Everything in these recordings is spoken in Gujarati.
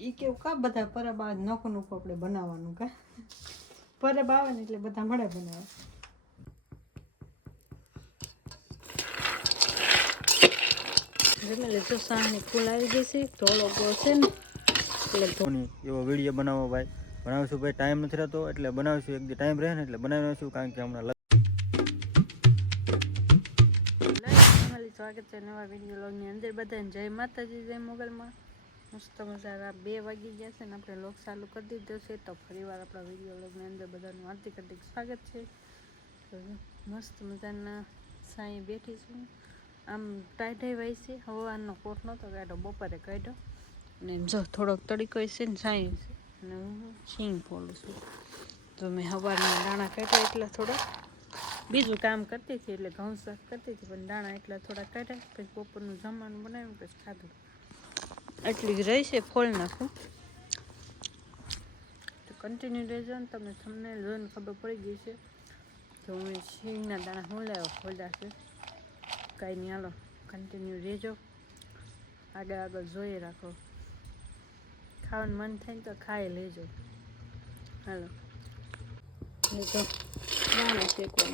ઈ કેવું કા બધા પરબ આવે નોખું નોખું આપણે બનાવવાનું કા પરબ આવે ને એટલે બધા મળે બનાવે. એટલે જો સાંજની ફૂલ આવી ગઈ છે ધોળો ગો છે ને એટલે એવો વિડીયો બનાવો ભાઈ બનાવશું ભાઈ ટાઈમ નથી રહેતો એટલે બનાવશું એક દી ટાઈમ રહે ને એટલે બનાવી નાખશું કારણ કે હમણાં સ્વાગત છે નવા વિડીયો લોગની અંદર. બધાને જય માતાજી જય મોગલમાં. મસ્ત મજા 2 વાગી ગયા છે ને આપણે લોગ ચાલુ કરી દીધો છે તો ફરીવાર આપણા વિડીયો લોગની અંદર બધાનું હાર્દિક હાર્દિક સ્વાગત છે. તો મસ્ત મજાના સાંઈ બેઠી છું. આમ ટાઈટાઈ વાય છે હવાનો કોટ નહોતો કાઢ્યો બપોરે કાઢ્યો ને જો થોડોક તડીકો છે ને સાંઈ છે અને હું સિંગ ફોડું છું. તો મેં હવારના દાણા કાઢ્યા એટલા થોડા બીજું કામ કરતી હતી એટલે ઘઉં સાફ કરતી હતી પણ દાણા એટલા થોડા કાઢ્યા પછી બપોરનું જમવાનું બનાવ્યું પછી ખાધું. એટલી જ રહી છે ફોલ નાખું તો કન્ટિન્યુ રહેજો ને તમને તમને જોઈને ખબર પડી ગઈ છે તો હું સિંગના દાણા હું લાવ્યો ફોલ્યા છે. કાંઈ નહીં હાલો કન્ટિન્યુ રહેજો આગળ આગળ જોઈએ રાખો. ખાવાનું મન થાય ને તો ખાઈ લેજો. હાલો તો દાણા શેકવા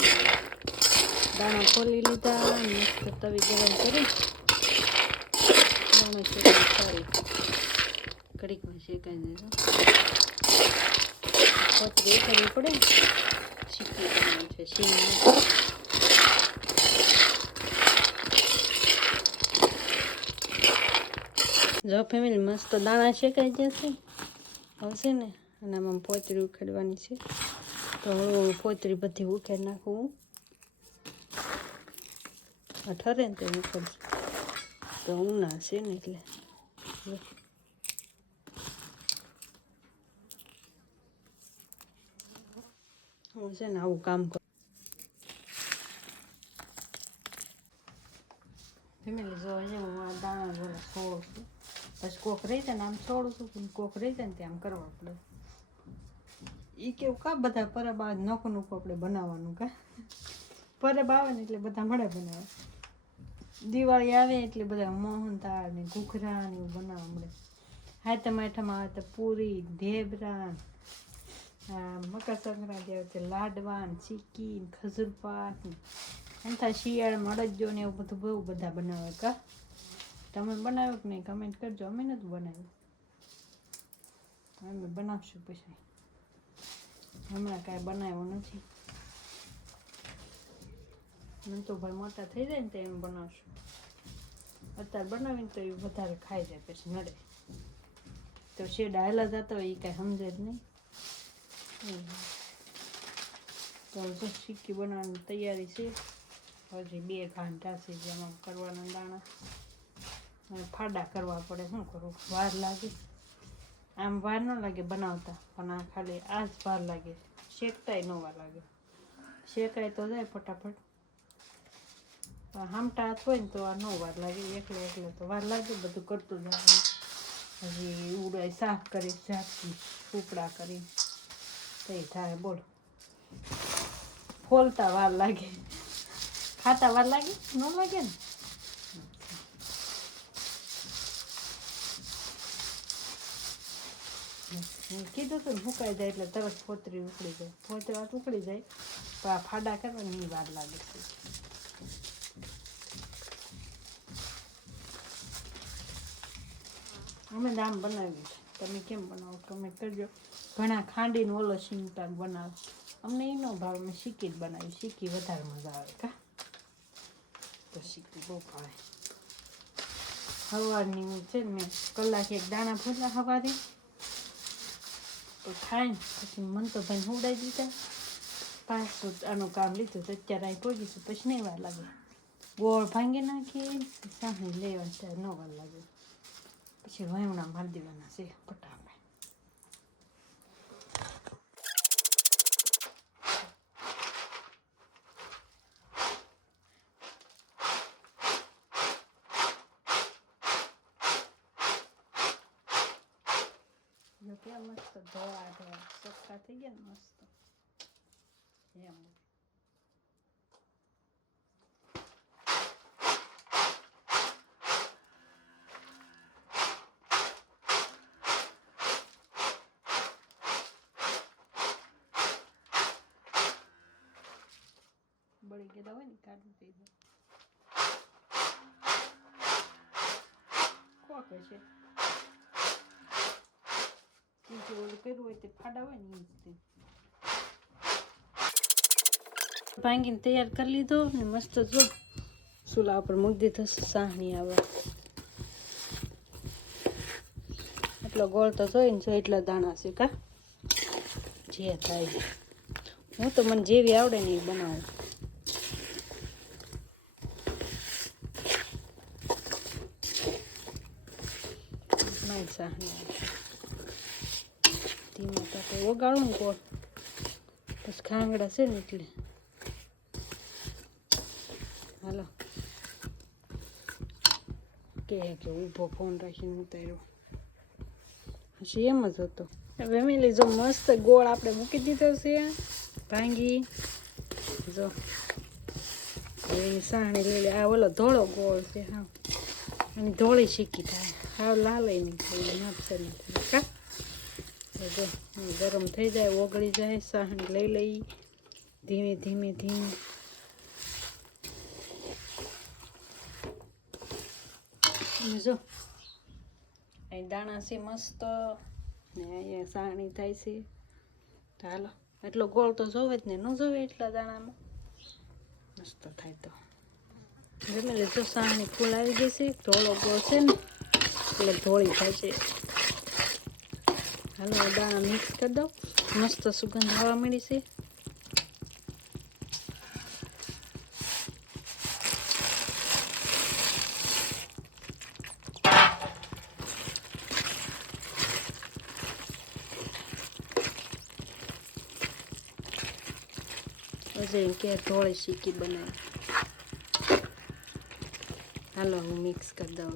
દાણા ખોલી લીધા મસ્ત તવી ગરમ કરી દાણા શેકવા સારી કડીકમાં શેકાઈ દેજો. પતરી કરવી પડે શીખી કરવાનું છે શીંગ. જો ફેમિલી મસ્ત દાણા શેકાઈ જશે આવશે ને અને આમાં પોતરી ઉખેડવાની છે તો પોતરી બધી ઉખેડ નાખું. ઠરે ને તો ઉખેડશે તો ઉના છે ને એટલે હું છે ને આવું કામ કરું. ફેમિલી જો હું આ દાણા જોડે છોડું છું પછી કોક રહી જાય ને આમ છોડું છું પણ કોક રહી જાય ને ત્યાં કરવા પડે. એ કેવું કા બધા પરબ આવે નોખું નોખું આપણે બનાવવાનું કા પરબ આવે ને એટલે બધા મળે બનાવે. દિવાળી આવે એટલે બધા મોહનથાળ ને ઘૂઘરા ને એવું બનાવવા મળે. હાથમ આઠમાં આવે તો પૂરી ઢેબરા મકર સંક્રાંતિ આવે તો લાડવા ને ચીકી ને ખજૂર પાક ને એમથા શિયાળામાં અડદજો ને એવું બધું બહુ બધા બનાવે કા. તમે બનાવ્યો કે નહીં કમેન્ટ કરજો. અમે નથી બનાવ્યું અમે બનાવશું પછી હમણાં કાંઈ બનાવ્યો નથી. મને તો ભાઈ મોટા થઈ જાય ને તો એમ બનાવશું. અત્યારે બનાવીને તો એ વધારે ખાઈ જાય પછી નડે તો શેડા હેલા જતા હોય એ કાંઈ સમજે જ નહીં. તો જો સિક્કી બનાવવાની તૈયારી છે. હજી 2 ઘાંટા છે જેમાં કરવાના દાણા ફાડા કરવા પડે. શું કરું વાર લાગે આમ વાર ન લાગે બનાવતા પણ આ ખાલી આ જ વાર લાગે. શેકતાય ન વાર લાગે શેકાય તો જાય ફટાફટ. હામટા હાથ હોય ને તો આ ન વાર લાગે. એકલે એકલે તો વાર લાગે બધું કરતું જાય. હજી ઉડાઈ સાફ કરી ઝાંકી ઉપડા કરી તો થાય બોલો. ફોલતા વાર લાગે ખાતા વાર લાગે ન લાગે ને. કીધું તું ને સુકાઈ જાય એટલે તરત ફોતરી ઉકળી જાય. ફોતરા ઉકળી જાય તો આ ફાડા કરવાની વાર લાગે છે. અમે આમ બનાવ્યું છે. તમે કેમ બનાવો કમેન્ટ કરજો. ઘણા ખાંડીને ઓલો સિંગ પાક બનાવે અમને એ ન ભાવે. અમે સિક્કી જ બનાવી. સિક્કી વધારે મજા આવે કા તો સિક્કી બહુ ભાવે. સવારની છે ને મેં કલાક એક દાણા ભૂલા સવારી તો ખાઈને પછી મન તો ભાઈ ઉડાઈ દીધા. પાછું આનું કામ લીધું તો અત્યારે અહીં પહોંચીશું પછી નહીં વાર લાગે. ગોળ ભાંગી નાખી સાંભળી લેવા ત્યારે ન વાર લાગે. પછી વાયમણા મારી દેવાના છે ફટાફટ. કેમ મસ્ત ધોળા ધોળા ચોખ્ખા થઈ ગયા ને મસ્ત એમ. વાગેલા હોય ને કાઢી દઈ કોક છે જે ઓલું કર્યું હોય તે ફાડા હોય ને એ જ તે ભાંગીને તૈયાર કરી લીધો ને મસ્ત જો ચૂલા ઉપર મૂકી દીધો સાહણી આવે એટલો ગોળ તો જોઈ ને જો એટલા દાણા છે કા જે થાય હું તો મને જેવી આવડે ને એ બનાવું મારી સાહણી ધીમા તાપે ઓગાળું ને ગોળ પછી ખાંગડા છે ને એટલે હાલો કે ઊભો ફોન રાખીને ઉતાર્યો હજી એમ જ હતો ફેમિલી જો મસ્ત ગોળ આપણે મૂકી દીધો છે ભાંગી જો એની સાહણી લઈ લે આ ઓલો ધોળો ગોળ છે હા અને ધોળી શીખી થાય હાવ લાલ નહીં થાય નાપસે નહીં થાય કા જો ગરમ થઈ જાય ઓગળી જાય સાહણી લઈ લઈ ધીમે ધીમે ધીમે જો અહીં દાણા છે મસ્ત ને અહીંયા સાહણી થાય છે તો હાલો એટલો ગોળ તો જોવે જ ને ન જોવે એટલા દાણામાં મસ્ત થાય તો એટલે જો સાહણી ફૂલ આવી ગઈ છે ધોળો ગોળ છે ને એટલે ધોળી થાય છે હાલો દાણા મિક્સ કરી દો મસ્ત સુગંધ આવવા મળી છે પછી કે ધોળી શીકી બનાવી હાલો હું મિક્સ કરી દઉં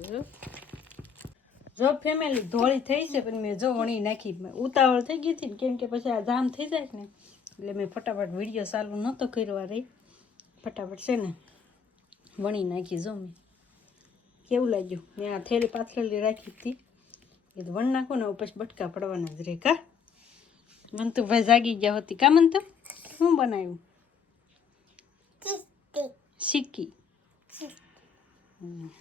જો ફેમિલી ધોળી થઈ છે પણ મેં જો વણી નાખી ઉતાવળ થઈ ગઈ હતી ને કેમ કે પછી આ જામ થઈ જાય ને એટલે મેં ફટાફટ વિડીયો ચાલુ નહોતો કરવા રહી ફટાફટ છે ને વણી નાખી જો મેં કેવું લાગ્યું મેં આ થેલી પાથરેલી રાખી હતી એ તો વણ નાખું ને પછી બટકા પડવાના જ રે કા મંતુભાઈ જાગી ગયા હતી કા મંતુ શું બનાવ્યું સિક્કી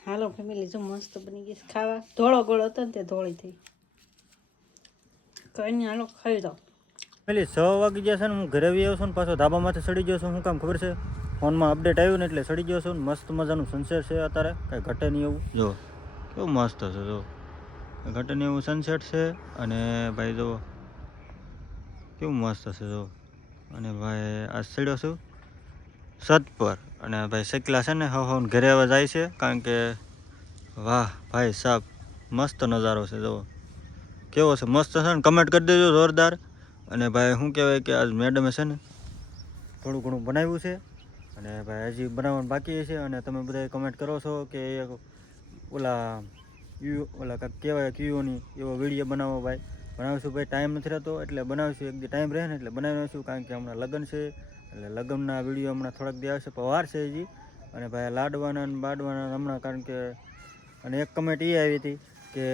હાલો ફેમિલી જો મસ્ત બની ગઈ ખાવા ધોળો ગોળ હતો ને તે ધોળી થઈ કઈ નહીં હાલો ખાઈ દો પેલી 6 વાગી ગયા છે ને હું ઘરે આવી આવ્યો છું ને પાછો ધાબામાંથી ચડી ગયો છું શું કામ ખબર છે ફોનમાં અપડેટ આવ્યું ને એટલે ચડી ગયો છું ને મસ્ત મજાનું સનસેટ છે અત્યારે કાંઈ ઘટે નહીં એવું જો કેવું મસ્ત છે જો ઘટે નહીં એવું સનસેટ છે અને ભાઈ જો કેવું મસ્ત છે જો અને ભાઈ આ ચડ્યો છું છત પર અને ભાઈ શકલા છે ને હવે ઘરે હવે જાય છે કારણ કે વાહ ભાઈ સાહેબ મસ્ત નજારો છે જો કેવો છે મસ્ત છે ને કમેન્ટ કરી દેજો જોરદાર અને ભાઈ શું કહેવાય કે આજ મેડમે છે ને થોડું ઘણું બનાવ્યું છે અને ભાઈ હજી બનાવવાનું બાકી છે અને તમે બધા કમેન્ટ કરો છો કે ઓલા કાંઈક કહેવાય ક્યુઓની એવો વિડીયો બનાવો ભાઈ બનાવીશું ભાઈ ટાઈમ નથી રહેતો એટલે બનાવીશું એક દી ટાઈમ રહે ને એટલે બનાવી નાખીશું કારણ કે હમણાં લગ્ન છે એટલે લગ્નના વિડીયો હમણાં થોડાક દી આવશે પણ વાર છે હજી અને ભાઈ લાડવાના અને બાડવાના હમણાં કારણ કે અને એક કમેન્ટ એ આવી હતી કે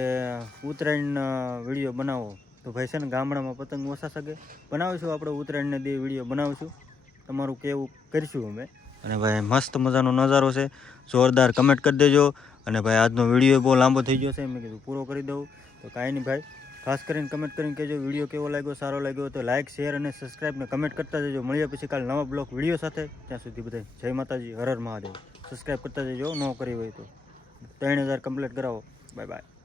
ઉત્તરાયણના વિડીયો બનાવો તો ભાઈ છે ને ગામડામાં પતંગ ઓછા શકે બનાવીશું આપણે ઉત્તરાયણને દી વિડીયો બનાવીશું તમારું કેવું કરીશું અમે અને ભાઈ મસ્ત મજાનો નજારો છે જોરદાર કમેન્ટ કરી દેજો અને ભાઈ આજનો વિડીયો બહુ લાંબો થઈ ગયો છે મેં કીધું પૂરો કરી દઉં તો કાંઈ નહીં ભાઈ ખાસ કરીને કમેન્ટ કરીને કહેજો વિડીયો કેવો લાગ્યો સારો લાગ્યો તો લાઇક શેર અને સબસ્ક્રાઈબને કમેન્ટ કરતા જજો મળીએ પછી કાલે નવા બ્લોગ વિડીયો સાથે ત્યાં સુધી બધા જય માતાજી હર હર મહાદેવ સબસ્ક્રાઈબ કરતા જજો ન કરી હોય તો 3000 કમ્પ્લીટ કરાવો બાય બાય